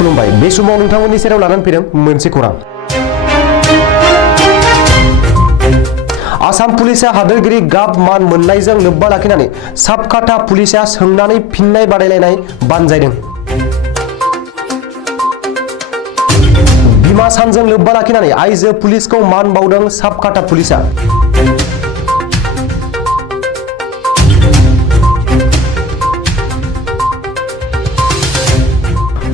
खुलुमबाय बे समाव नोंथांमोननि सेराव लानानै फैदों मोनसे खौरां। आसाम पुलिसा हादोरगिरि गाब मान मोननायजों लोब्बा लाखिनानै साबकाटा पुलिसा सोंनानै फिननाय बादायलायनाय बानजायदों। बिमा सानजों लोब्बा लाखिनानै आइजो पुलिसखौ मान बावदों साबकाटा पुलिसा।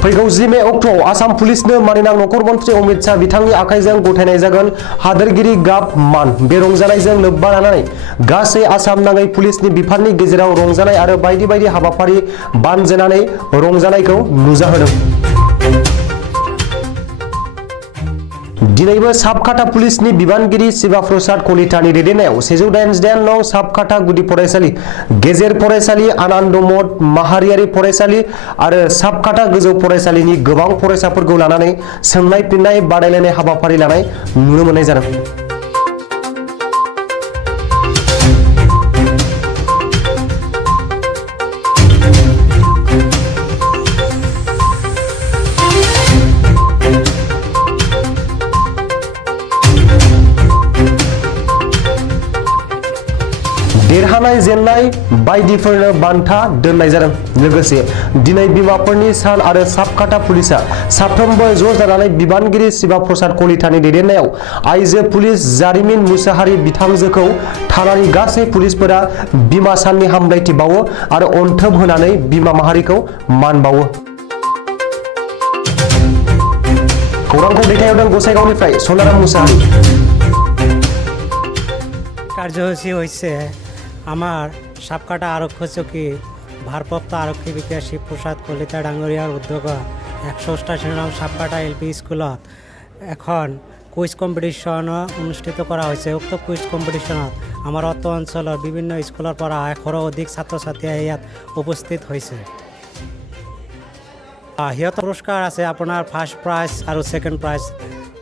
फैगौ 10 मे अक्ट'आव आसाम पुलिसनो मानिनां नखर मन्थ्रि अमित शाह बिथांनि आखाइजों गथायनाय जागोन हादोरगिरि गाब मान। बे रंजानायजों लोब्बा लानानै गासै आसाम नाङै पुलिसनि बिफाननि गेजेराव रंजानाय आरो बायदि बायदि हाबाफारि बानजायनानै रंजानायखौ नुजाहोदों। दिनैबो साबकाटा पुलिसनि बिबानगिरि शिवा प्रसाद कलितानि दैदेननायाव 188 नं साबकाटा गुदि फरायसालि, गेजेर फरायसालि, आनन्द मठ माहारियारि फरायसालि आरो साबकाटा गोजौ फरायसालिनि गोबां फरायसाफोरखौ लानानै सोंनाय फिननाय बादायलायनाय हाबाफारि लानाय नुनो मोननाय जादों। देरहानाय जेननाय बायदिफोरनो बान्था दोननाय जादों। लोगोसे दिनै बिमाफोरनि सान आरो साबकाटा पुलिसा साफ्रोमबो ज' जानानै बिबानगिरि शिवा प्रसाद कलितानि दैदेननायाव आइजो पुलिस जारिमिन मुसाहारि बिथांजोखौ थानानि गासै पुलिसफोरा बिमा साननि हामलायथि बावो आरो अनथोब होनानै बिमा माहारिखौ मान बावो। खौरांखौ दैथायहरदों गसाइगावनिफ्राय सनाराम मुसाहारि। কার্যসূচী হয়েছে আমার সাবকাটা আরক্ষী চকী ভারপ্রাপ্ত আরক্ষী বিষয়া শিবপ্রসাদ কলিতা ডাঙরিয়ার উদ্যোগত 188 নং সাবকাটা এলপি স্কুলত এখন কুইজ কম্পিটিশন অনুষ্ঠিত করা হয়েছে। উক্ত কুইজ কম্পিটিশনত আমার অত অঞ্চলের বিভিন্ন স্কুলের পৰা 100 অধিক ছাত্র ছাত্রী ইয়াত উপস্থিত হয়েছে। সিহঁতৰ পুরস্কার আছে আপনার ফার্স্ট প্রাইজ আর সেকেন্ড প্রাইজ।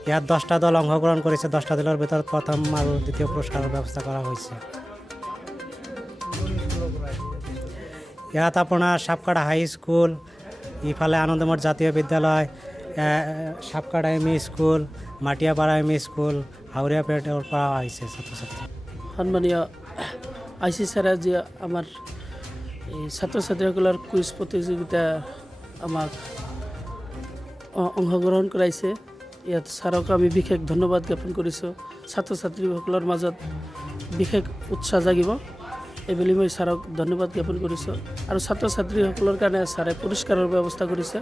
ইয়াত 10টা দল অংশগ্রহণ করেছে। 10টা দলের ভিতৰত প্রথম আর দ্বিতীয় পুরস্কারের ব্যবস্থা করা হয়েছে। ইয়াত আপনার সাবকাটা হাই স্কুল, ইফালে আনন্দমঠ জাতীয় বিদ্যালয়, সাবকাটা ME school, Matiapara ME school, হাওড়িয়াপেটের পৰা আহিছে ছাত্রছাত্রী। সন্মানীয় আইসি স্যারা যে আমার এই ছাত্রছাত্রীসকলের কুইজ প্রতিযোগিতা আমাক অংশগ্রহণ কৰাইছে। ইয়াত ছাৰক আমি বিশেষ ধন্যবাদ জ্ঞাপন কৰিছোঁ। ছাত্ৰ ছাত্ৰীসকলৰ মাজত বিশেষ উৎসাহ জাগিব এইবুলি মই ছাৰক ধন্যবাদ জ্ঞাপন কৰিছোঁ। আৰু ছাত্ৰ ছাত্ৰীসকলৰ কাৰণে ছাৰে পুৰস্কাৰৰ ব্যৱস্থা কৰিছে।